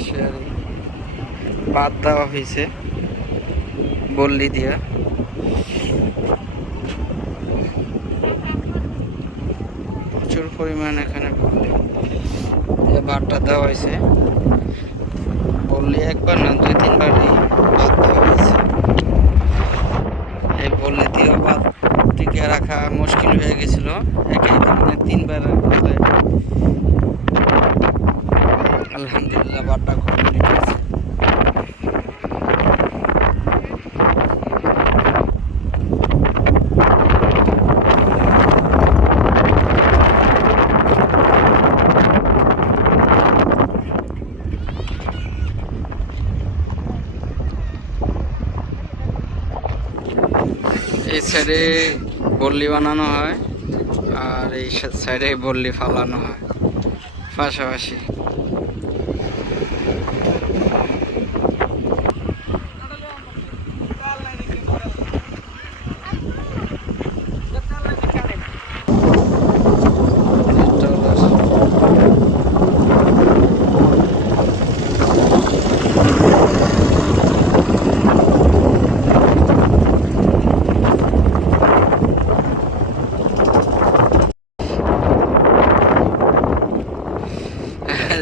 পাশে আর বাদ দেওয়া হয়েছে বল্লি দিয়া। প্রচুর পরিমাণ এখানে বল্লি বাদটা দেওয়া হয়েছে। বল্লি একবার না 2-3 বারই বাদ দেওয়া হয়েছে। এই বল্লি দিয়েও বাদ টিকে রাখা মুশকিল হয়ে গেছিল। একই দিনে 3 বার বললে আলহামদুলিল্লাহ বাদটা কমপ্লিট হয়েছে। এই সাইডে বল্লি বানানো হয় আর এই সাইডে বল্লি ফালানো হয় পাশাপাশি।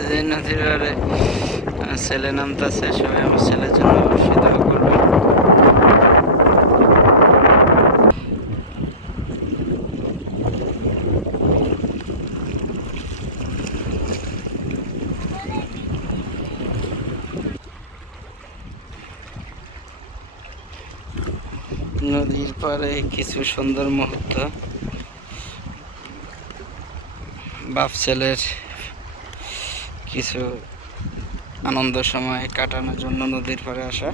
যে নদীর পাড়ে ছেলে নামতেছে, সবাই আমার ছেলের জন্য অবশ্যই দোয়া করবে। নদীর পাড়ে কিছু সুন্দর মুহূর্ত বাপ ছেলের কিছু আনন্দ সময় কাটানোর জন্য নদীর পাড়ে আসা।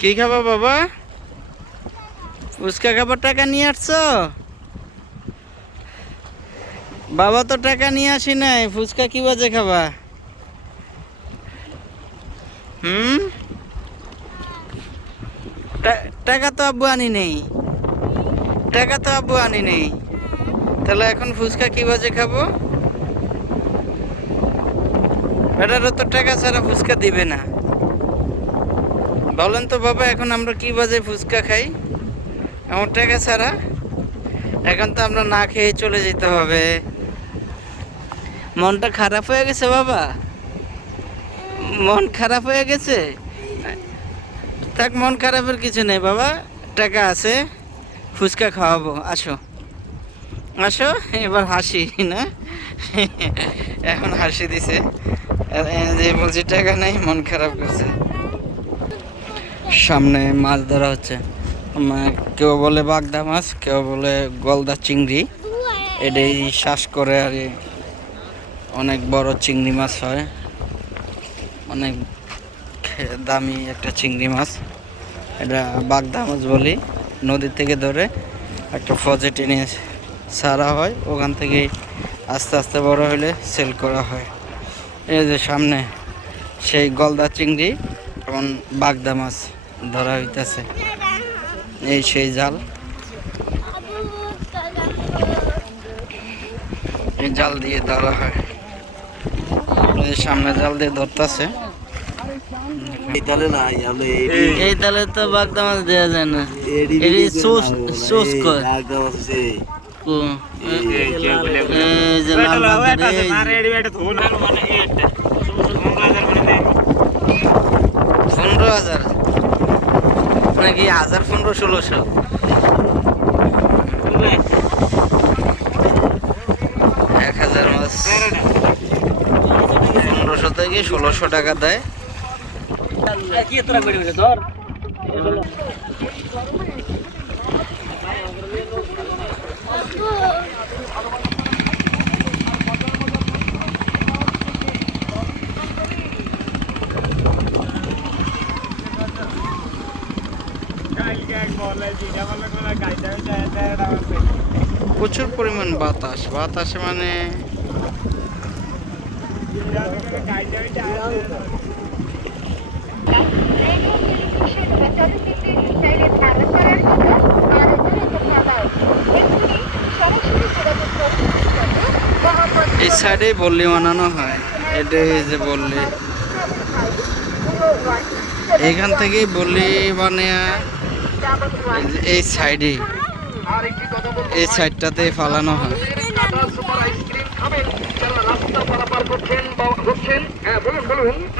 কি খাবা বাবা? ফুচকা খাবার টাকা নিয়ে আসছো? বাবা তো টাকা নিয়ে আসি নাই, ফুচকা কি বাজে খাবা? টাকা তো আব্বু আনি নেই, টাকা তো আব্বু আনি নেই, তাহলে এখন ফুচকা কি বাজে খাবো? এটারও তো টাকা ছাড়া ফুচকা দিবে না। বলেন তো বাবা, এখন আমরা কি বাজে ফুচকা খাই আমার টাকা ছাড়া? এখন তো আমরা না খেয়ে চলে যেতে হবে। মনটা খারাপ হয়ে গেছে বাবা, মন খারাপ হয়ে গেছে? থাক, মন খারাপের কিছু নেই বাবা, টাকা আছে, ফুচকা খাওয়াবো। আসো আসো, এবার হাসি না, এখন হাসি দিছে যে বলছি টাকা নেই, মন খারাপ করছে। সামনে মাছ ধরা হচ্ছে, কেউ বলে বাগদা মাছ, কেউ বলে গলদা চিংড়ি। এটাই শ্বাস করে আর অনেক বড় চিংড়ি মাছ হয়, অনেক দামি একটা চিংড়ি মাছ। এটা বাগদা মাছ বলি। নদী থেকে ধরে একটা ফজে টেনে ছাড়া হয়, ওখান থেকে আস্তে আস্তে বড় হলে সেল করা হয়। এই যে সামনে সেই গলদা চিংড়ি এবং বাগদা মাছ ধরা হইতেছে, এই সেই জাল, এই জাল দিয়ে ধরা হয়। সামনে জাল দিয়ে ধরতেছে। এই তালে তো বাগদা মাছ দেওয়া যায় না, $15,000 নাকি 1000, 1500, 1600? 1000 মাছ 1500 থেকে 1600 টাকা দেয়। প্রচুর পরিমাণ বাতাস, বাতাসে মানে এই সাইডে বল্লি বানানো হয়, এটাই যে বল্লি, এইখান থেকেই বল্লি বানিয়ে এই সাইডে, এই সাইডটাতে ফালানো হয়।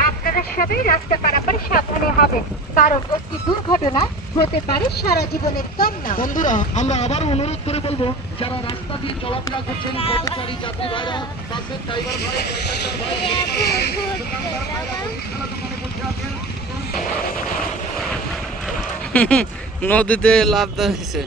আপনারা সবাই রাস্তা পারাপার সাবধানে হবেন, কারণ একটি দুর্ঘটনা হতে পারে সারা জীবনের কান্না। বন্ধুরা, আমরা আবার অনুরোধ করে বলবো, যারা রাস্তা দিয়ে চলাফেরা করছেন, পথচারী যাত্রী ভাইরা, বাসের ড্রাইভার ভাই, কন্ডাক্টর ভাই, দোকানদার ভাইরা, মুদিখানা দোকানে বসে আছেন, নদীতে লাভ দিয়েছে।